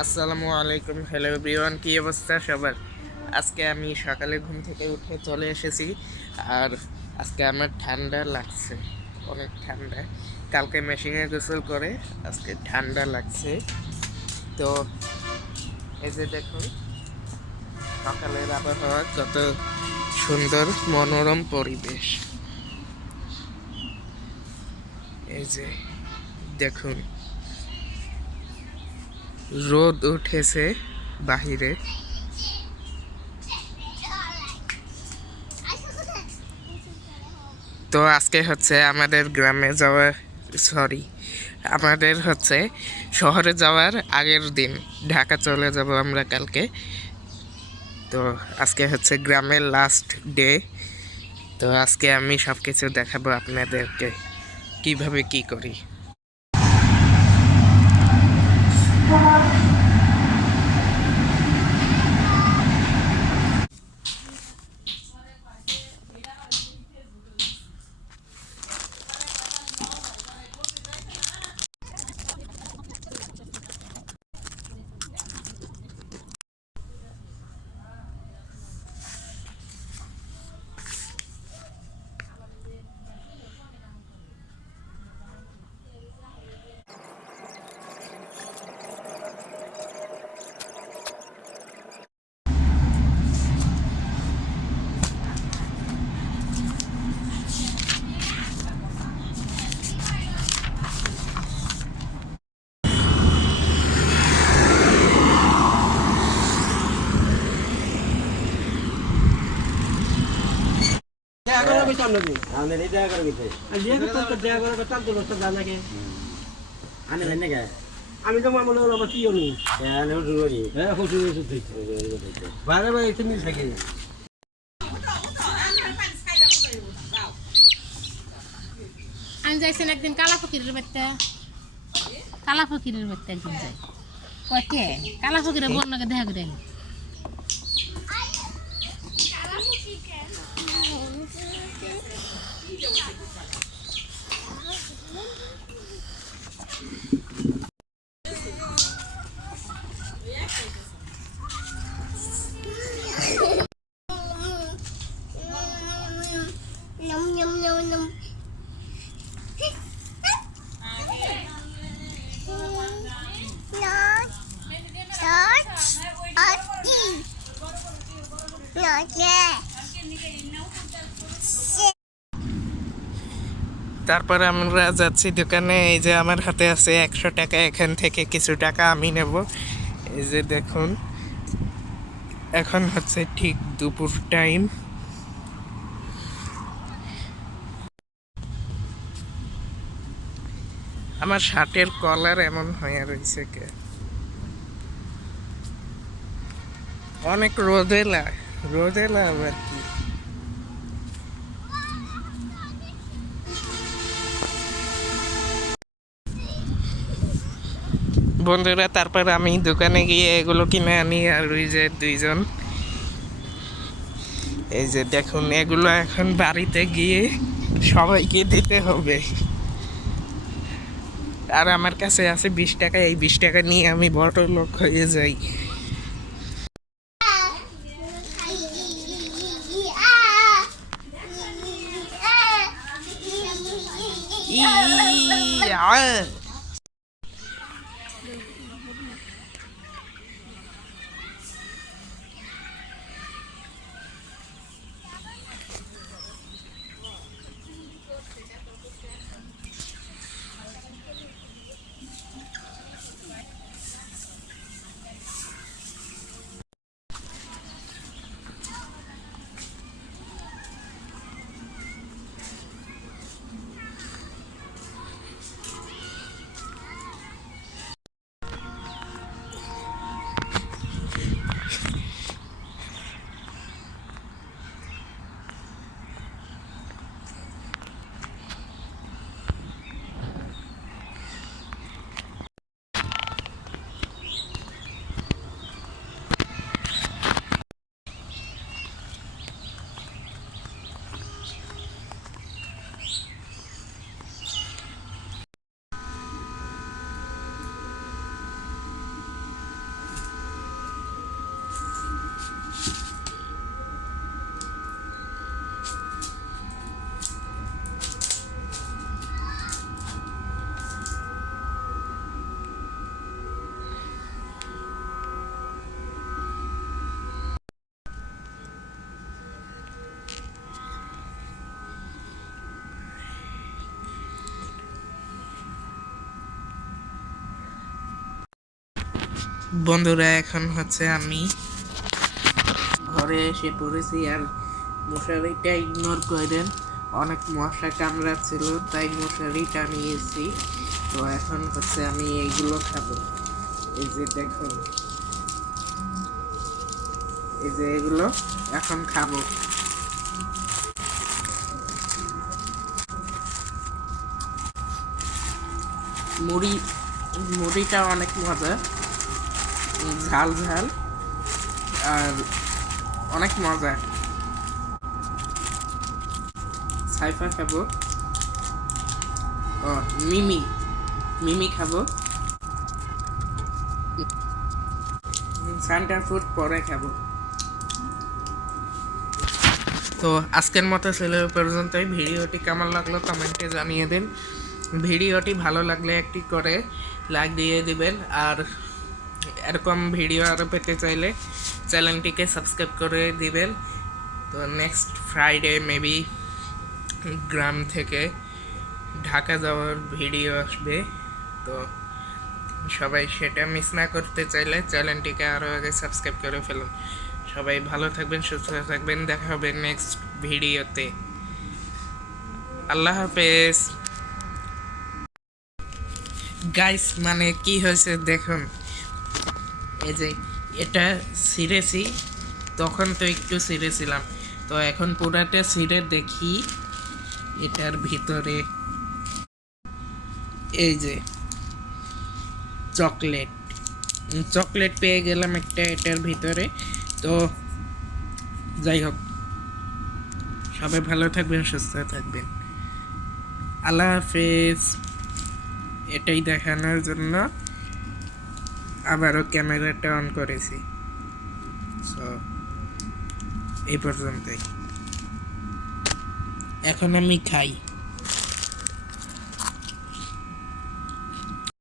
আসসালামু আলাইকুম, hello everyone, কি অবস্থা সবার? আজকে আমি সকালে ঘুম থেকে উঠে চলে এসেছি। আর আজকে আমার ঠান্ডা লাগছে, অনেক ঠান্ডা। কালকে মেশিনে গোসল করে আজকে ঠান্ডা লাগছে। তো এই যে দেখুন সকালের আবহাওয়া, কত সুন্দর মনোরম পরিবেশ। এই যে দেখুন রোদ উঠেছে বাহিরে। তো আজকে হচ্ছে আমাদের গ্রামে যাওয়ার, সরি, আমাদের হচ্ছে শহরে যাওয়ার আগের দিন। ঢাকা চলে যাব আমরা কালকে। তো আজকে হচ্ছে গ্রামের লাস্ট ডে। তো আজকে আমি সব কিছু দেখাবো আপনাদেরকে কিভাবে কি করি। আমি তো মামলা আমার কি হনি বারে বারে একটু মিল থাকে। আমি যাইছেন একদিন কালা ফকিরের বাড়িতে, একদিন যাই কয়ে কালা ফকিরের বন্যাকে দেখা করে আনি। তারপরে আমরা যাচ্ছি দোকানে। এই যে আমার হাতে আছে 100 টাকা, এখান থেকে কিছু টাকা আমি নেব। এই যে দেখুন এখন হচ্ছে ঠিক দুপুর টাইম। আমার শার্টের কলার এমন হয়ে রয়েছে কে? অনেক রোদেলা আবার কি। বন্ধুরা, তারপর আমি দোকানে গিয়ে এগুলো কিনে আনি। আর ওই যে দুইজন, এই যে দেখুন এগুলো এখন বাড়িতে গিয়ে সবাইকে দিতে হবে। আর আমার কাছে আছে 20 টাকা, এই 20 টাকা নিয়ে আমি বড় লোক হয়ে যাই। বন্ধুরা এখন হচ্ছে আমি ঘরে এসে পড়েছি, আর মশারিটা ইগনোর করেন, অনেক মশা কামড়াচ্ছিল তাই মশারিটা নিয়েছি। তো এখন হচ্ছে আমি এইগুলো খাবো। এই যে দেখুন, এই যে এগুলো এখন খাবো। মুড়ি, মুড়িটা অনেক মজা, ঝাল ঝাল আর অনেক মজা। সাইফা খাবো, ও মিমি, মিমি খাবো, সেন্টার ফুড পরে খাবো। তো আজকের মতো ছিল এ পর্যন্তই। ভিডিওটি কেমন লাগলো কমেন্টে জানিয়ে দিন। ভিডিওটি ভালো লাগলে একটি করে লাইক দিয়ে দিবেন, আর এরকম ভিডিও আরও পেতে চাইলে চ্যানেলটিকে সাবস্ক্রাইব করে দিবেন। তো নেক্সট ফ্রাইডে মেবি গ্রাম থেকে ঢাকা যাওয়ার ভিডিও আসবে। তো সবাই সেটা মিস না করতে চাইলে চ্যানেলটিকে আরও আগে সাবস্ক্রাইব করে ফেলুন। সবাই ভালো থাকবেন, সুস্থ থাকবেন, দেখা হবে নেক্সট ভিডিওতে। আল্লাহ হাফেজ। গাইস মানে কি হয়েছে দেখুন, এই যে এটা ছিঁড়েছি, তখন তো একটু ছিঁড়েছিলাম, তো এখন পুরাটা ছিঁড়ে দেখি এটার ভিতরে এই যে চকলেট, চকলেট পেয়ে গেলাম একটা এটার ভিতরে। তো যাই হোক, সবাই ভালো থাকবেন, সুস্থ থাকবেন, আল্লাহ হাফেজ। এটাই দেখানোর জন্য আবারও ক্যামেরাটা অন করেছি। সো এই পর্যন্তই, এখন আমি খাই।